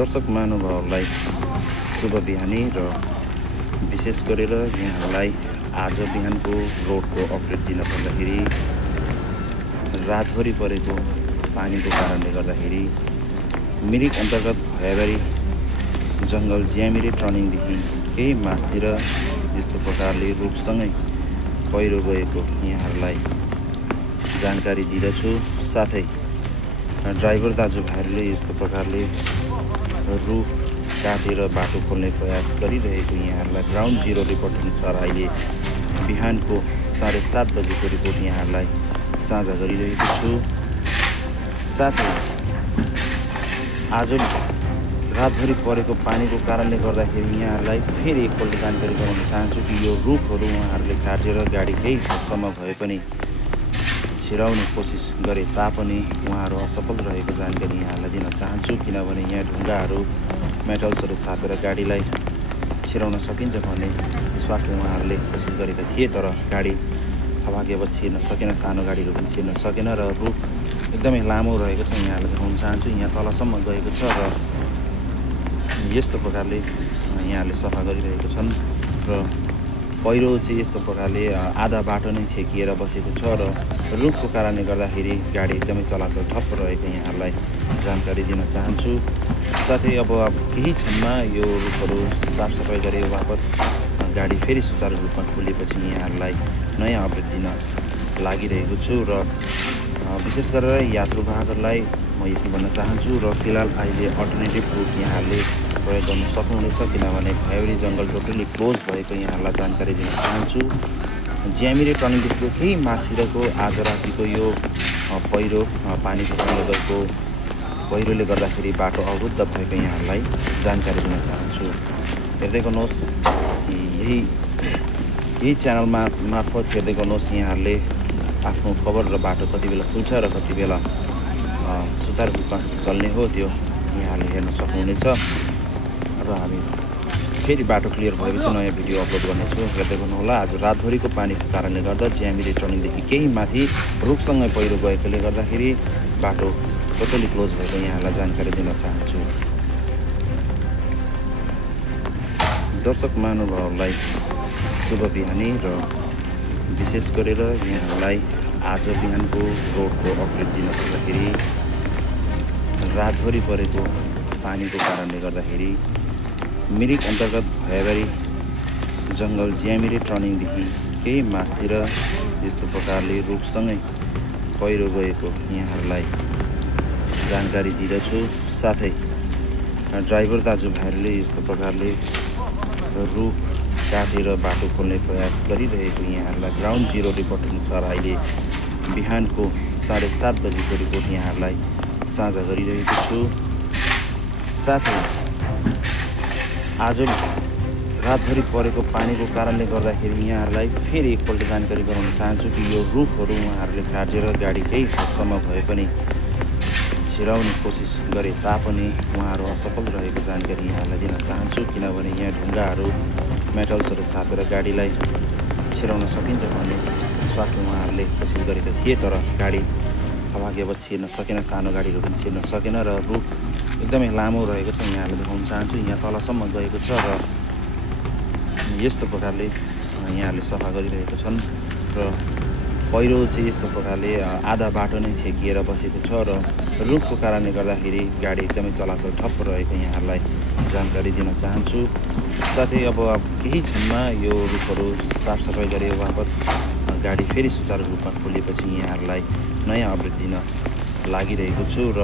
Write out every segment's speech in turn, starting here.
दर्शक महानुभावहरूलाई शुभ बिहानी र विशेष गरेर यहाँहरूलाई आज बिहानको रोडको अपडेट दिन पर्दाखेरि रातभरि परेको पानीको कारणले गर्दाखेरि मिरिक अन्तर्गत भयाबारी जङ्गल ज्यामिरे टर्निङदेखि केही मासतिर यस्तो प्रकारले रुखसँगै पहिरो गएको यहाँहरूलाई जानकारी दिँदछु। साथै ड्राइभर दाजुभाइहरूले यस्तो प्रकारले रुख काटेर बाटो खोल्ने प्रयास गरिरहेको यहाँहरूलाई ग्राउन्ड जिरो रिपोर्ट अनुसार अहिले बिहानको 7:30 बजेको रिपोर्ट यहाँहरूलाई साझा गरिरहेको छु। साथै आज रातभरि परेको पानीको कारणले गर्दाखेरि यहाँहरूलाई फेरि एकपल्ट जानकारी गराउन चाहन्छु कि यो रुखहरू उहाँहरूले काटेर गाडी केही हदसम्म भए पनि छिराउने कोसिस गरे तापनि उहाँहरू असफल रहेको जानकारी यहाँलाई दिन चाहन्छु। किनभने यहाँ ढुङ्गाहरू मेटल्सहरू थापेर गाडीलाई छिराउन सकिन्छ भन्ने विश्वासले उहाँहरूले कोसिस गरेका थिए, तर गाडी हवाकेवल छिर्न सकेन, सानो गाडीहरू पनि छिर्न सकेन र रुख एकदमै लामो रहेको छ। यहाँलाई देखाउन चाहन्छु, यहाँ तलसम्म गएको छ र यस्तो प्रकारले यहाँले सफा गरिरहेको छन् र पहिरो चाहिँ यस्तो प्रकारले आधा बाटो नै छेकिएर बसेको छ र रुखको कारणले गर्दाखेरि गाडी एकदमै चलाचल ठप्प रहेको यहाँहरूलाई जानकारी दिन चाहन्छु। साथै अब केही क्षणमा यो रुखहरू साफसफाइ गरे बापत गाडी फेरि सुचारू रूपमा खोलेपछि यहाँहरूलाई नयाँ अपडेट दिन लागिरहेको छु र विशेष गरेर यात्रुवाहकहरूलाई म यति भन्न चाहन्छु र फिलहाल अहिले अल्टरनेटिभ रुट यहाँहरूले प्रयोग गर्न सक्नुहुनेछ, किनभने भयाबारी जङ्गल टोटली क्लोज भएको यहाँहरूलाई जानकारी दिन चाहन्छु। ज्यामिरे टर्निङदेखिको केही माथितिरको आज रातिको यो पहिरो पानीको कारणले गएको पहिरोले गर्दाखेरि बाटो अवरुद्ध भएको यहाँहरूलाई जानकारी दिन चाहन्छु। हेर्दै गर्नुहोस्, यही च्यानलमा मार्फत हेर्दै गर्नुहोस्, यहाँहरूले आफ्नो खबर र बाटो कति बेला खुल्छ र कति बेला सुचारू रूपमा चल्ने हो त्यो यहाँले हेर्न सक्नुहुनेछ र हामी फेरि बाटो क्लियर भएपछि नयाँ भिडियो अपलोड गर्नेछु। हेर्दै गर्नुहोला, आज रातभरिको पानीको कारणले गर्दा ज्यामिरे टर्निङदेखि केही माथि रुखसँगै पहिरो गएकोले गर्दाखेरि बाटो टोटली क्लोज भएको यहाँलाई जानकारी दिन चाहन्छु। दर्शक महानुभावहरूलाई शुभ बिहानी र विशेष गरेर यहाँहरूलाई आज बिहानको रोडको अपडेट दिन पर्दाखेरि रातभरि परेको पानीको कारणले गर्दाखेरि मिरिक अन्तर्गत भयाबारी जङ्गल ज्यामिरे टर्निङदेखि केही मासतिर यस्तो प्रकारले रुखसँगै पहिरो गएको यहाँहरूलाई जानकारी दिँदछु। साथै ड्राइभर दाजुभाइहरूले यस्तो प्रकारले रुख काटेर बाटो खोल्ने प्रयास गरिरहेको यहाँहरूलाई ग्राउन्ड जिरो रिपोर्ट अनुसार अहिले बिहानको 7:30 बजेको रिपोर्ट यहाँहरूलाई साझा गरिरहेको छु। साथै आज रातभरि परेको पानीको कारणले गर्दाखेरि यहाँहरूलाई फेरि एकपल्ट जानकारी गराउन चाहन्छु कि यो रुखहरू उहाँहरूले काटेर गाडी केही हदसम्म भए पनि छिराउने कोसिस गरे तापनि उहाँहरू असफल रहेको जानकारी यहाँलाई दिन चाहन्छु। किनभने यहाँ ढुङ्गाहरू मेटल्सहरू थापेर गाडीलाई छिराउन सकिन्छ भन्ने विश्वासले उहाँहरूले कोसिस गरेका थिए, तर गाडी हवाकेवल छिर्न सकेन, सानो गाडीहरू पनि छिर्न सकेन र रुख एकदमै लामो रहेको छ। यहाँले देखाउन चाहन्छु, यहाँ तलसम्म गएको छ र यस्तो प्रकारले यहाँले सफा गरिरहेको छन् र पहिरो चाहिँ यस्तो प्रकारले आधा बाटो नै छेकिएर बसेको छ र रुखको कारणले गर्दाखेरि गाडी एकदमै चलाचल ठप्प रहेको यहाँहरूलाई जानकारी दिन चाहन्छु। साथै अब केही क्षणमा यो रुखहरू साफसफाइ गरे बापत गाडी फेरि सुचारू रूपमा खोलेपछि यहाँहरूलाई नयाँ अपडेट दिन लागिरहेको छु र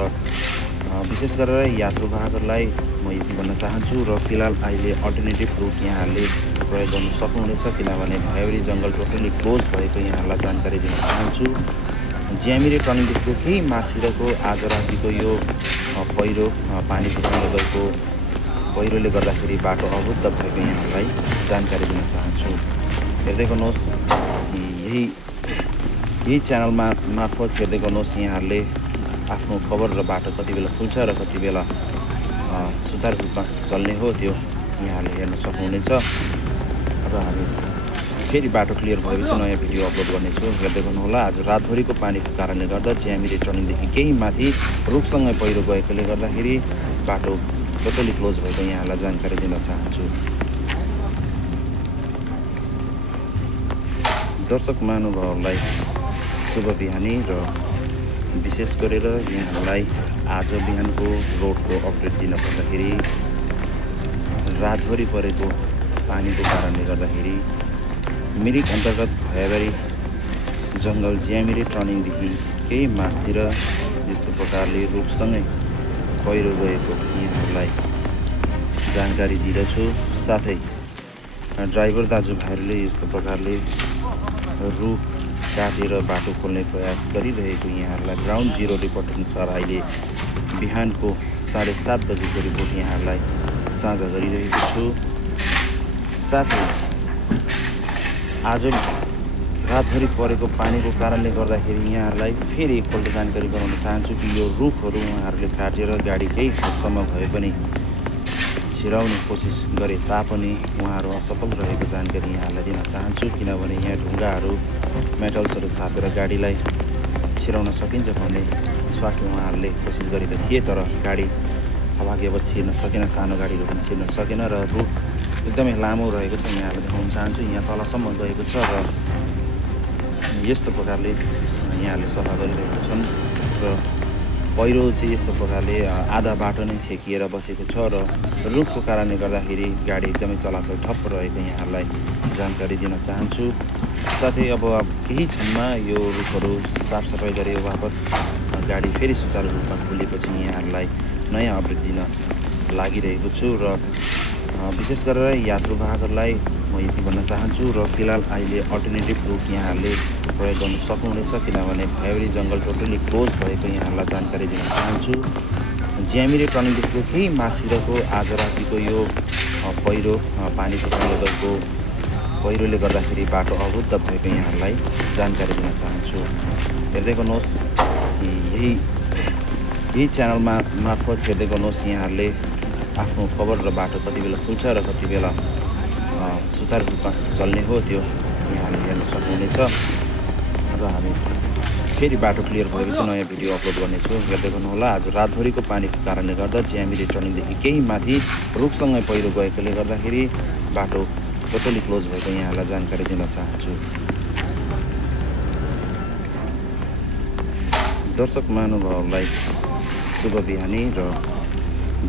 विशेष गरेर यात्रुवाहकहरूलाई म यति भन्न चाहन्छु र फिलहाल अहिले अल्टरनेटिभ रुट यहाँहरूले प्रयोग गर्न सक्नुहुनेछ, किनभने भयाबारी जङ्गल टोटली क्लोज भएको यहाँहरूलाई जानकारी दिन चाहन्छु। ज्यामिरे टर्निङदेखिको केही माथितिरको आज रातिको यो पहिरो पानीको कारणले गएको पहिरोले गर्दाखेरि बाटो अवरुद्ध भएको यहाँहरूलाई जानकारी दिन चाहन्छु। हेर्दै गर्नुहोस्, यही च्यानलमा मार्फत हेर्दै गर्नुहोस्, यहाँहरूले आफ्नो खबर र बाटो कति बेला खुल्छ र कति बेला सुचारू रूपमा चल्ने हो त्यो यहाँले हेर्न सक्नुहुनेछ र हामी फेरि बाटो क्लियर भएपछि नयाँ भिडियो अपलोड गर्नेछु। हेर्दै गर्नुहोला, आज रातभरिको पानीको कारणले गर्दा ज्यामिरे टर्निङदेखि केही माथि रुखसँगै पहिरो गएकोले गर्दाखेरि बाटो टोटली क्लोज भएको यहाँलाई जानकारी दिन चाहन्छु। दर्शक महानुभावहरूलाई शुभ बिहानी र विशेष गरेर यहाँहरूलाई आज बिहानको रोडको अपडेट दिन पर्दाखेरि रातभरि परेको पानीको कारणले गर्दाखेरि मिरिक अन्तर्गत भयाबारी जङ्गल ज्यामिरे टर्निङदेखि केही मासतिर यस्तो प्रकारले रुखसँगै पहिरो गएको यहाँहरूलाई जानकारी दिँदछु। साथै ड्राइभर दाजुभाइहरूले यस्तो प्रकारले रुख काटेर बाटो खोल्ने प्रयास गरिरहेको यहाँहरूलाई ग्राउन्ड जिरो रिपोर्ट अनुसार अहिले बिहानको 7:30 बजेको रिपोर्ट यहाँहरूलाई साझा गरिरहेको छु। साथै आज रातभरि परेको पानीको कारणले गर्दाखेरि यहाँहरूलाई फेरि एकपल्ट जानकारी गराउन चाहन्छु कि यो रुखहरू उहाँहरूले काटेर गाडी केही हदसम्म भए पनि छिराउने कोसिस गरे तापनि उहाँहरू असफल रहेको जानकारी यहाँलाई दिन चाहन्छु। किनभने यहाँ ढुङ्गाहरू मेटल्सहरू थापेर गाडीलाई छिराउन सकिन्छ भन्ने विश्वासले उहाँहरूले कोसिस गरेका थिए, तर गाडी अभाग्यवश छिर्न सकेन, सानो गाडीहरू पनि छिर्न सकेन र रुख एकदमै लामो रहेको छ। यहाँलाई देखाउन चाहन्छु, यहाँ तलसम्म गएको छ र यस्तो प्रकारले यहाँले सफा गरिरहेका छन् र पहिरो चाहिँ यस्तो प्रकारले आधा बाटो नै छेकिएर बसेको छ र रुखको कारणले गर्दाखेरि गाडी एकदमै चलाचल ठप्प रहेको यहाँहरूलाई जानकारी दिन चाहन्छु। साथै अब केही क्षणमा यो रुखहरू साफसफाइ गरे बापत गाडी फेरि सुचारू रूपमा खोलेपछि यहाँहरूलाई नयाँ अपडेट दिन लागिरहेको छु र विशेष गरेर यात्रुवाहकहरूलाई म यति भन्न चाहन्छु र फिलहाल अहिले अल्टरनेटिभ रुट यहाँहरूले प्रयोग गर्न सक्नुहुनेछ, किनभने भयाबारी जङ्गल टोटली क्लोज भएको यहाँहरूलाई जानकारी दिन चाहन्छु। ज्यामिरे टर्निङदेखिको केही मासतिरको आज रातिको यो पहिरो पानीको कारणले गएको पहिरोले गर्दाखेरि बाटो अवरुद्ध भएको यहाँहरूलाई जानकारी दिन चाहन्छु। हेर्दै गर्नुहोस्, यही च्यानलमा मार्फत हेर्दै गर्नुहोस्, यहाँहरूले आफ्नो खबर र बाटो कति बेला खुल्छ र कति बेला सुचारू रूपमा चल्ने हो त्यो यहाँले हेर्न सक्नुहुनेछ र हामी फेरि बाटो क्लियर भएपछि नयाँ भिडियो अपलोड गर्नेछु। हेर्दै गर्नुहोला। आज रातभरिको पानीको कारणले गर्दा ज्यामिरे टर्निङदेखि केही माथि रुखसँगै पहिरो गएकोले गर्दाखेरि बाटो टोटली क्लोज भएको यहाँलाई जानकारी दिन चाहन्छु। दर्शक महानुभावहरूलाई शुभ बिहानी र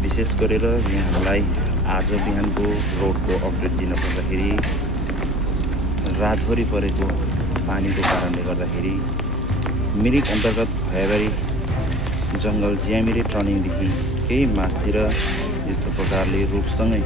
विशेष गरेर यहाँहरूलाई आज बिहानको रोडको अपडेट दिन पर्दाखेरि रातभरि परेको पानीको कारणले गर्दाखेरि मिरिक अन्तर्गत भयाबारी जङ्गल ज्यामिरे टर्निङदेखि केही मासतिर यस्तो प्रकारले रुखसँगै